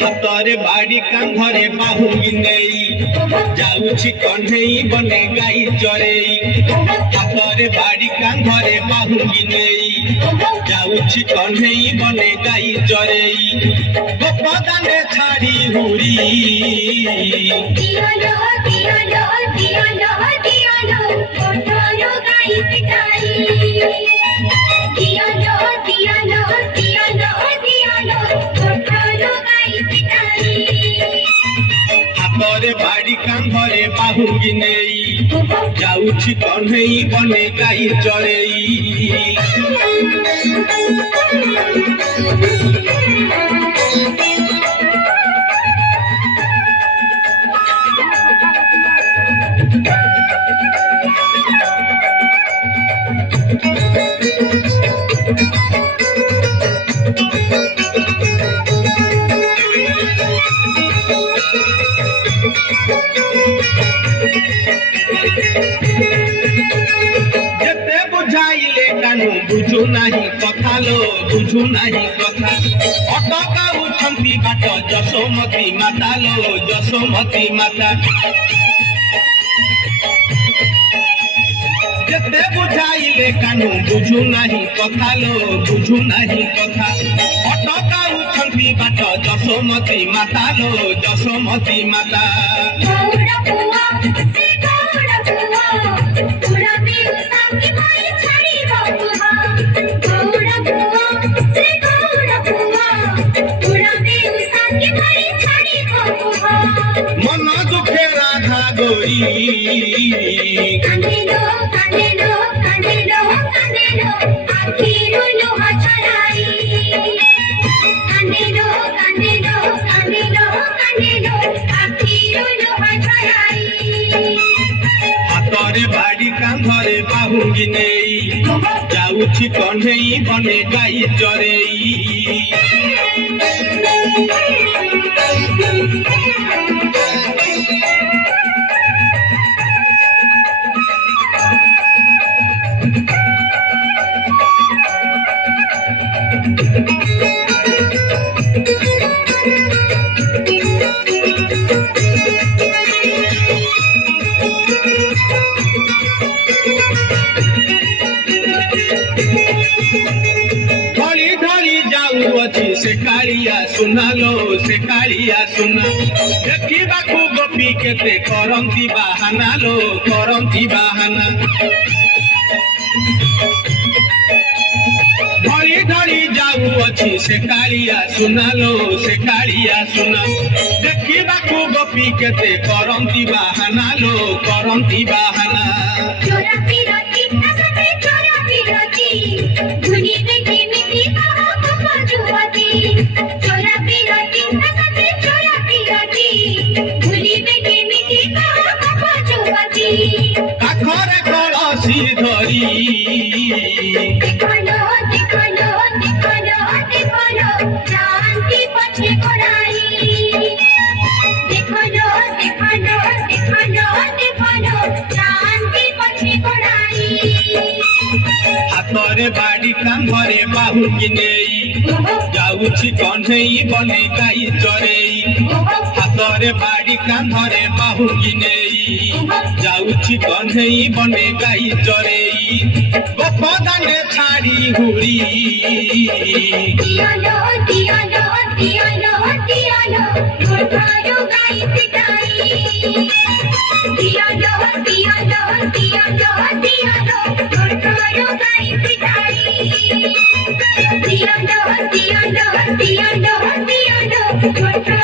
हातरे बाड़ी कांधरे बाहुंगी नेई जाउछि कन्हेई बने गाई चरेई हातरे बाड़ी कांधरे बाहुंगी नेई जाउछि कन्हेई बने गाई चरेई गोपदाने छाड़ी हुरी दियालो दियालो दियालो दियालो कोठरो गाई पिटाई दियालो दियालो दियालो दियालो कोठरो गाई पिटाई हातरे बाड़ी कांधरे बाहुंगी नेई जाउछि कन्हेई बने गाई चरेई जेते बुझाइले कानू बुझु नाही कथा लो बुझु नाही कथा अटका उठंती बाट जसोमती माता लो जसोमती माता जेते बुझाइले कानू बुझु नाही कथा लो बुझु नाही कथा अटका उठंती बाट जसोमती माता लो जसोमती माता गौड़ा बुआ से गौड़ा बुआ पूरा दिल साकी भाई छड़ी बबुआ गौड़ा बुआ से गौड़ा बुआ पूरा दिल साकी भाई छड़ी बबुआ मन दुखे राधा गोरी कांदेलो कांदेलो कांदेलो कांदेलो आखिरो लोहा छड़ाई कांदेलो कांदेलो कांदेलो कांदेलो आखिरो लोहा छड़ाई हातरे बाड़ी कांधरे बाहुंगी नेई जाउछि कन्हेई बने गाई चरेई ढली ढली जाउछि से कालिया सुनालो से कालिया सुना देखिबाकू गोपी केते करंती बाहाना लो करंती बाहाना ढली ढली जाउछि से कालिया सुनालो से कालिया सुना देखिबाकू गोपी केते करंती बाहाना लो करंती बाहाना चोरा पिरोती असते चोरा पिरोती धुनी बेटी मिठी कहो को जुवती चोरा पिरोती असते चोरा पिरोती धुनी बेटी मिठी कहो को जुवती काखरे कलसी धरी देखलो देखलो देखलो देखलो शांति पछे कोड़ाई देखलो देखलो देखलो देखलो शांति पछे कोड़ाई हातरे बाड़ी कांधरे बाहुंगी नेई जाउछि कन्हेई बने गाई चरेई हातरे बाड़ी कांधरे बाहुंगी नेई जाउछि कन्हेई बने गाई चरेई गोपदाने छाड़ी हुरी दियालो दियालो दियालो दियालो कोठरो गाई पिटाई दियालो दियालो दियालो दियालो कोठरो गाई पिटाई दियालो दियालो दियालो दियालो कोठरो